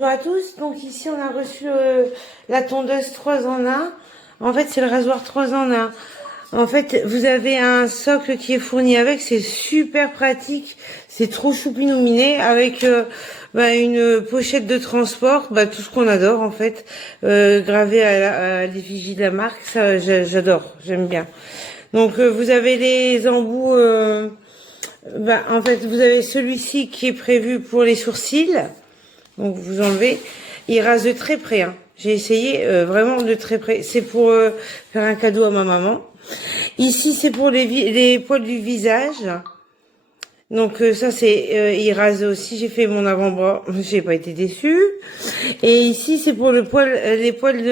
Bonjour à tous, donc ici on a reçu la tondeuse 3 en 1. En fait c'est le rasoir 3 en 1. En fait vous avez un socle qui est fourni avec, c'est super pratique, c'est trop choupinouminé avec une pochette de transport, tout ce qu'on adore en fait, gravé à l'effigie de la marque, ça j'adore, j'aime bien. Donc vous avez les embouts, en fait vous avez celui-ci qui est prévu pour les sourcils. Donc vous enlevez, il rase de très près, hein. J'ai essayé vraiment de très près. C'est pour faire un cadeau à ma maman. Ici c'est pour les poils du visage. Donc ça c'est il rase aussi. J'ai fait mon avant-bras, j'ai pas été déçue. Et ici c'est pour les poils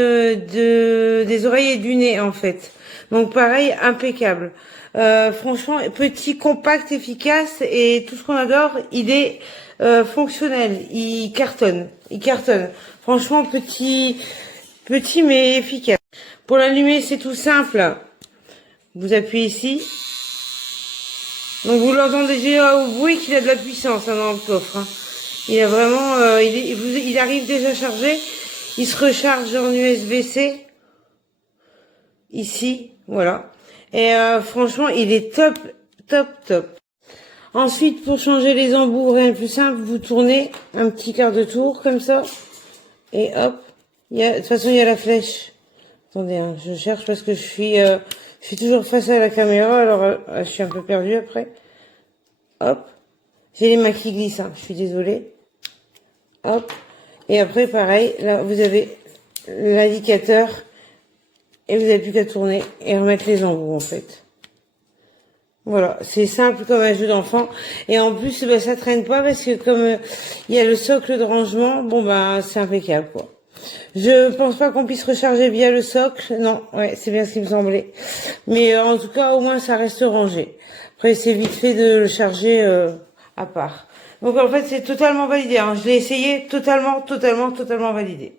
des oreilles et du nez en fait. Donc pareil, impeccable. Franchement, petit, compact, efficace et tout ce qu'on adore, il est fonctionnel. Il cartonne, il cartonne. Franchement, petit mais efficace. Pour l'allumer, c'est tout simple. Vous appuyez ici. Donc vous l'entendez déjà au bruit qu'il a de la puissance dans le coffre, hein. Il a vraiment, il arrive déjà chargé. Il se recharge en USB-C. Ici, voilà. Et franchement, il est top, top, top. Ensuite, pour changer les embouts, rien de plus simple, vous tournez un petit quart de tour comme ça. Et hop, de toute façon, il y a la flèche. Attendez, hein, je cherche parce que je suis toujours face à la caméra, alors je suis un peu perdue après. Hop, j'ai les mains qui glissent, hein, je suis désolée. Hop, et après, pareil, là, vous avez l'indicateur et vous n'avez plus qu'à tourner et remettre les embouts, en fait. Voilà, c'est simple comme un jeu d'enfant. Et en plus, ça traîne pas parce que comme il y a le socle de rangement, c'est impeccable, quoi. Je pense pas qu'on puisse recharger via le socle. Non, ouais, c'est bien ce qui me semblait. Mais en tout cas, au moins, ça reste rangé. Après, c'est vite fait de le charger à part. Donc en fait, c'est totalement validé, hein. Je l'ai essayé totalement validé.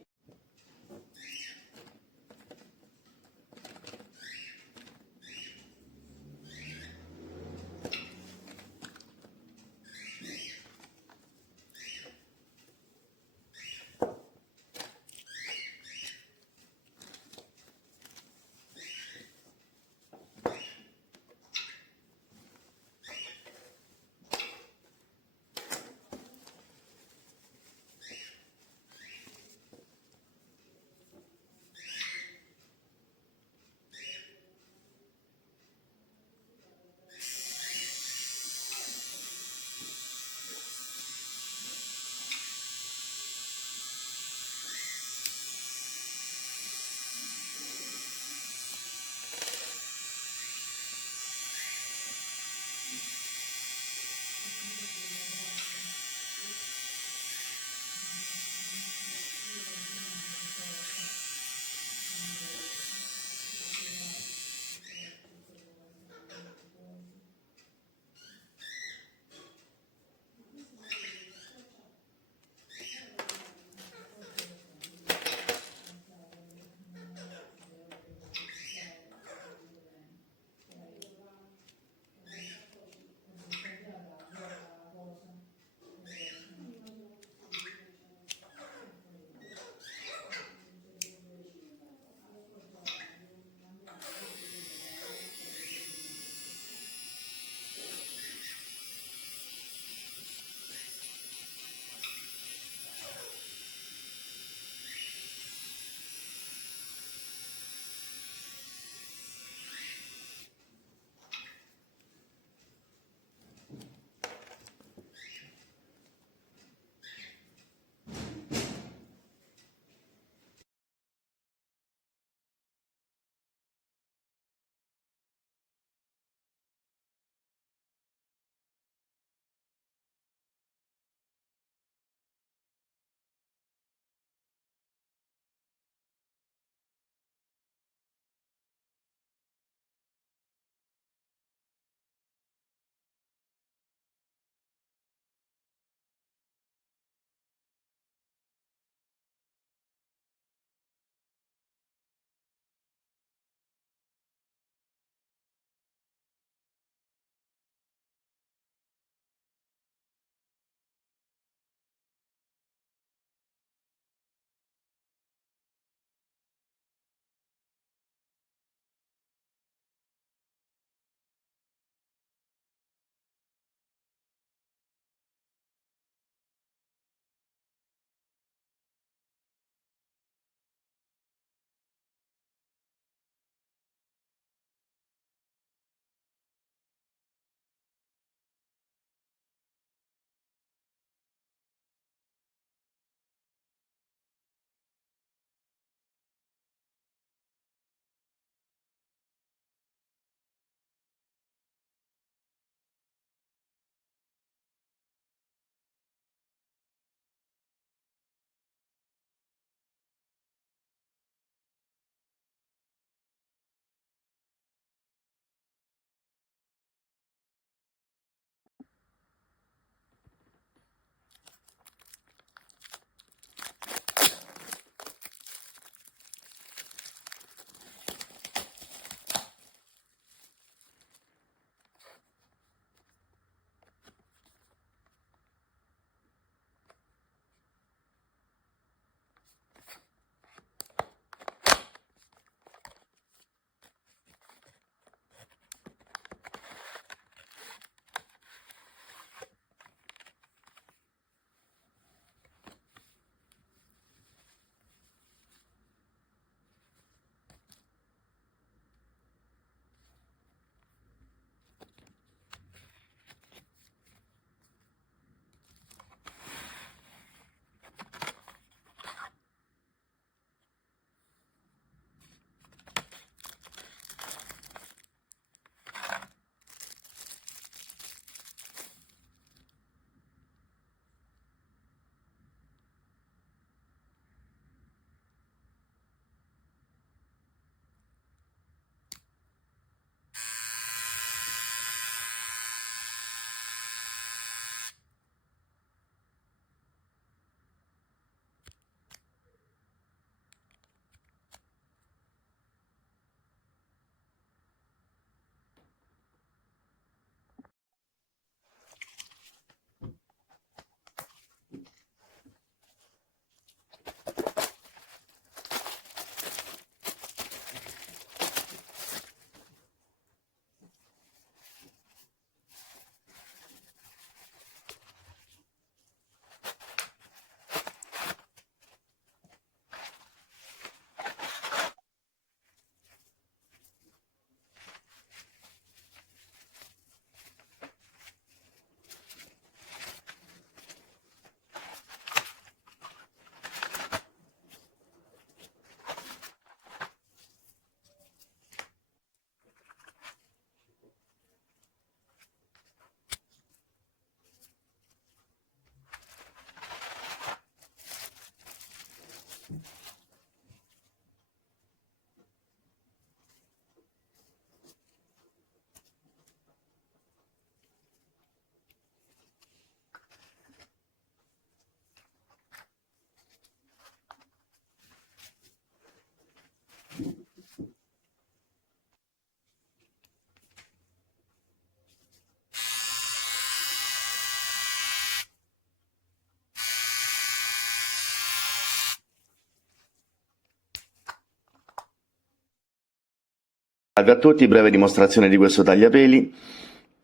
Salve a tutti, breve dimostrazione di questo tagliapeli.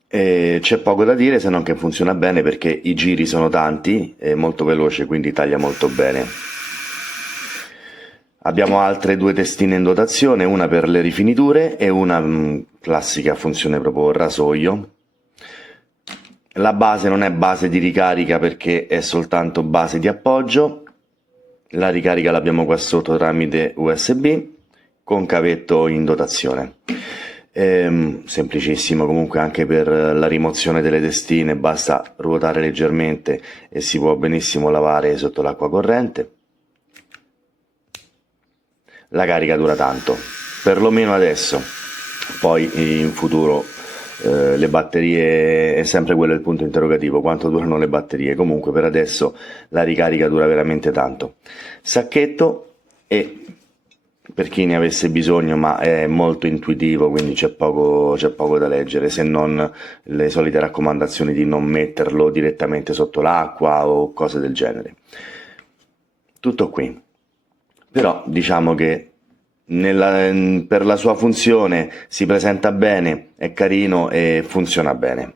C'è poco da dire se non che funziona bene perché i giri sono tanti, è molto veloce, quindi taglia molto bene. Abbiamo altre due testine in dotazione, una per le rifiniture e una classica funzione proprio rasoio. La base non è base di ricarica perché è soltanto base di appoggio. La ricarica l'abbiamo qua sotto tramite USB con cavetto in dotazione. Semplicissimo comunque anche per la rimozione delle testine, basta ruotare leggermente e si può benissimo lavare sotto l'acqua corrente. La carica dura tanto, perlomeno adesso, poi in futuro le batterie è sempre quello il punto interrogativo, quanto durano le batterie. Comunque per adesso la ricarica dura veramente tanto. Sacchetto, e per chi ne avesse bisogno, ma è molto intuitivo, quindi c'è poco da leggere, se non le solite raccomandazioni di non metterlo direttamente sotto l'acqua o cose del genere. Tutto qui. Però diciamo che per la sua funzione si presenta bene, è carino e funziona bene.